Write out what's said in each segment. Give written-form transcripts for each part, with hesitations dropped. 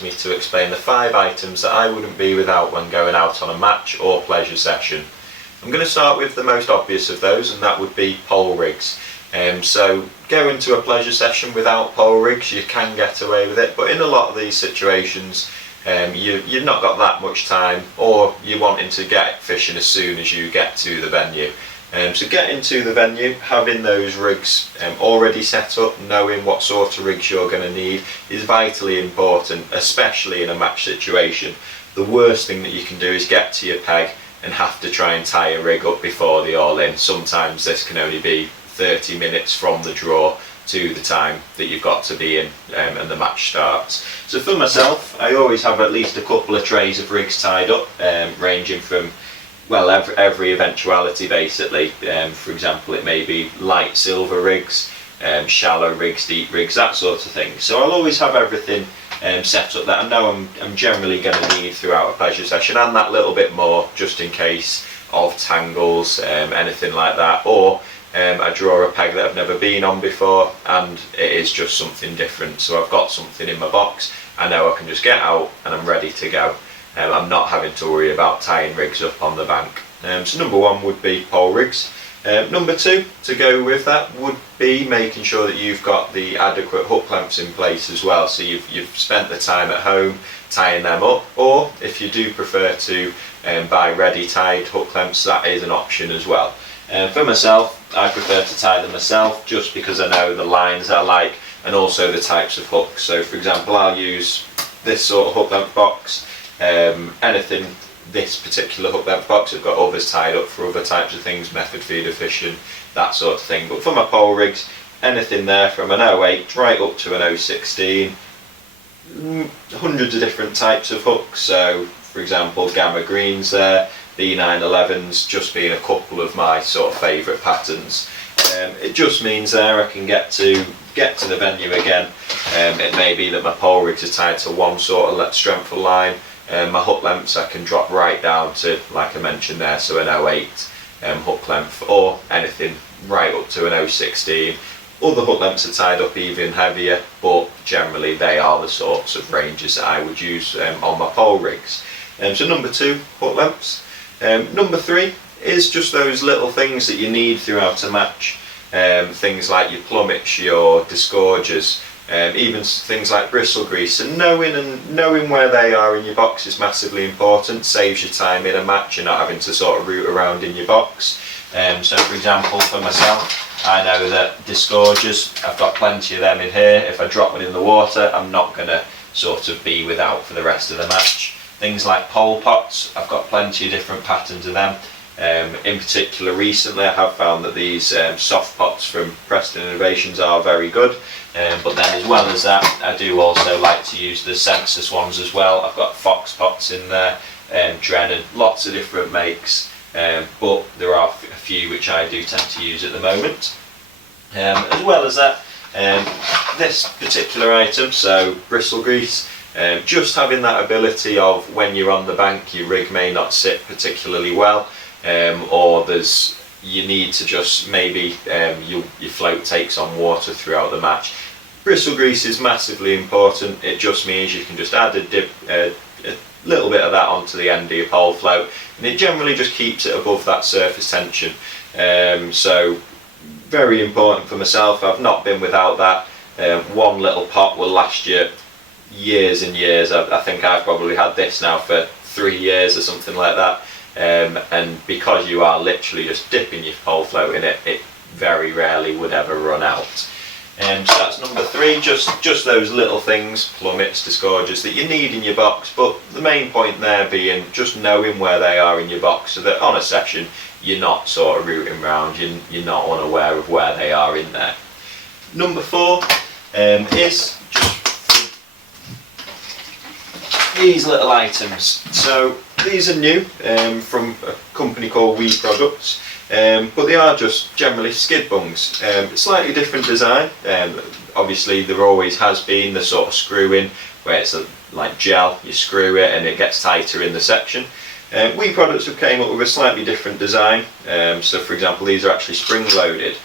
asked me to explain the 5 items that I wouldn't be without when going out on a match or pleasure session. I'm going to start with the most obvious of those, and that would be pole rigs. So going to a pleasure session without pole rigs, you can get away with it, but in a lot of these situations you've not got that much time, or you're wanting to get fishing as soon as you get to the venue. So getting to the venue, having those rigs already set up, knowing what sort of rigs you're going to need is vitally important, especially in a match situation. The worst thing that you can do is get to your peg and have to try and tie a rig up before the all-in. Sometimes this can only be 30 minutes from the draw to the time that you've got to be in and the match starts. So for myself, I always have at least a couple of trays of rigs tied up, ranging from, well, every eventuality basically. For example, it may be light silver rigs, shallow rigs, deep rigs, that sort of thing. So I'll always have everything set up that I know I'm generally going to need throughout a pleasure session, and that little bit more just in case of tangles, anything like that, or I draw a peg that I've never been on before and it is just something different. So I've got something in my box, I know I can just get out and I'm ready to go. I'm not having to worry about tying rigs up on the bank. So number 1 would be pole rigs. Number 2 to go with that would be making sure that you've got the adequate hook lengths in place as well. So you've spent the time at home tying them up, or if you do prefer to buy ready tied hook lengths, that is an option as well. For myself, I prefer to tie them myself just because I know the lines I like and also the types of hooks. So for example, I'll use this sort of hook length box. Anything this particular hook length box, I've got others tied up for other types of things, method feeder fishing, that sort of thing. But for my pole rigs, anything there from an 08 right up to an 016, hundreds of different types of hooks. So for example, gamma greens there, B911s just being a couple of my sort of favourite patterns. It just means there I can get to the venue again. It may be that my pole rigs are tied to one sort of strength of line. My hook lengths I can drop right down to, like I mentioned there, so an 08 hook length, or anything right up to an 016. Other hook lengths are tied up even heavier, but generally they are the sorts of ranges that I would use on my pole rigs. So number 2, hook lengths. Number 3 is just those little things that you need throughout a match. Things like your plummets, your disgorgers, even things like bristle grease, and knowing where they are in your box is massively important. Saves you time in a match, you're not having to sort of root around in your box. So for example, for myself, I know that disgorgers, I've got plenty of them in here. If I drop one in the water, I'm not going to sort of be without for the rest of the match. Things like pole pots, I've got plenty of different patterns of them. In particular recently I have found that these soft pots from Preston Innovations are very good, but then as well as that I do also like to use the Census ones as well. I've got Fox pots in there, Drennan, lots of different makes, but there are a few which I do tend to use at the moment. As well as that, this particular item, so bristle grease, just having that ability of when you're on the bank your rig may not sit particularly well, or you need to just maybe your float takes on water throughout the match. Bristle grease is massively important. It just means you can just add a little bit of that onto the end of your pole float, and it generally just keeps it above that surface tension. So very important for myself. I've not been without that. One little pot will last you years and years. I think I've probably had this now for 3 years or something like that, and because you are literally just dipping your pole float in it, it very rarely would ever run out. So that's number 3, just those little things, plummets, disgorgers that you need in your box, but the main point there being just knowing where they are in your box so that on a session you're not sort of rooting around, you're not unaware of where they are in there. Number 4 is just these little items. So these are new from a company called We Products, but they are just generally skid bungs. Slightly different design. Obviously there always has been the sort of screw in where it's like gel, you screw it and it gets tighter in the section. We Products have came up with a slightly different design. So for example, these are actually spring loaded.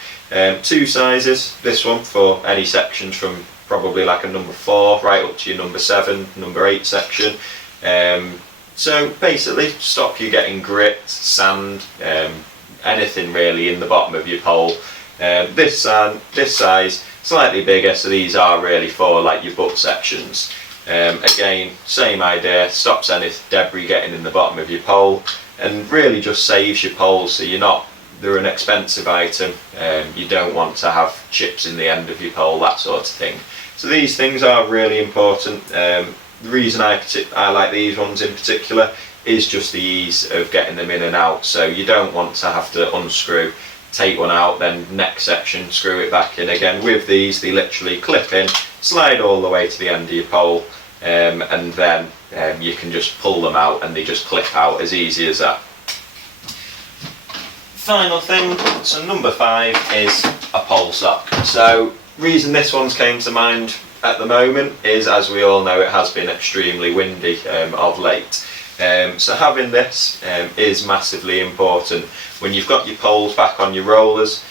2 sizes, this one for any sections from probably like a number 4 right up to your number 7, number 8 section. So basically stop you getting grit, sand, anything really in the bottom of your pole. This size, slightly bigger, so these are really for like your butt sections. Again, same idea, stops any debris getting in the bottom of your pole, and really just saves your poles, so they're an expensive item. You don't want to have chips in the end of your pole, that sort of thing. So these things are really important. The reason I like these ones in particular is just the ease of getting them in and out. So you don't want to have to unscrew, take one out, then next section, screw it back in again. With these, they literally clip in, slide all the way to the end of your pole, and then you can just pull them out and they just clip out, as easy as that. Final thing, so number 5 is a pole sock. So reason this one's came to mind at the moment is, as we all know, it has been extremely windy of late. So having this is massively important when you've got your poles back on your rollers.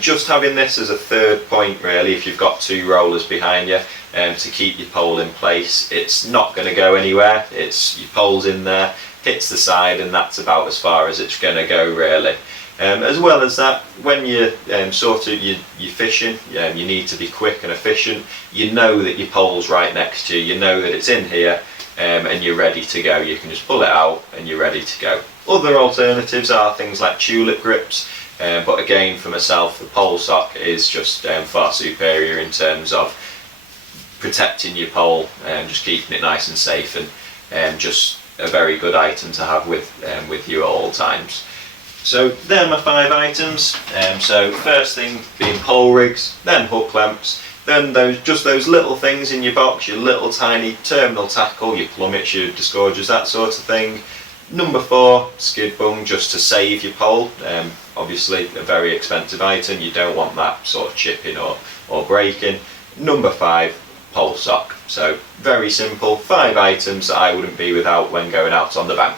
Just having this as a third point really, if you've got 2 rollers behind you, to keep your pole in place. It's not going to go anywhere, it's your pole's in there, hits the side, and that's about as far as it's going to go really. As well as that, when you're you're fishing, you need to be quick and efficient. You know that your pole's right next to you, you know that it's in here, and you're ready to go. You can just pull it out and you're ready to go. Other alternatives are things like tulip grips, but again, for myself, the pole sock is just far superior in terms of protecting your pole and just keeping it nice and safe, and just a very good item to have with you at all times. So they're my 5 items. So first thing being pole rigs, then hook clamps, then those little things in your box, your little tiny terminal tackle, your plummets, your disgorgers, that sort of thing. Number 4, skid bung, just to save your pole. Obviously a very expensive item, you don't want that sort of chipping or breaking. Number 5, pole sock. So very simple, 5 items that I wouldn't be without when going out on the bank.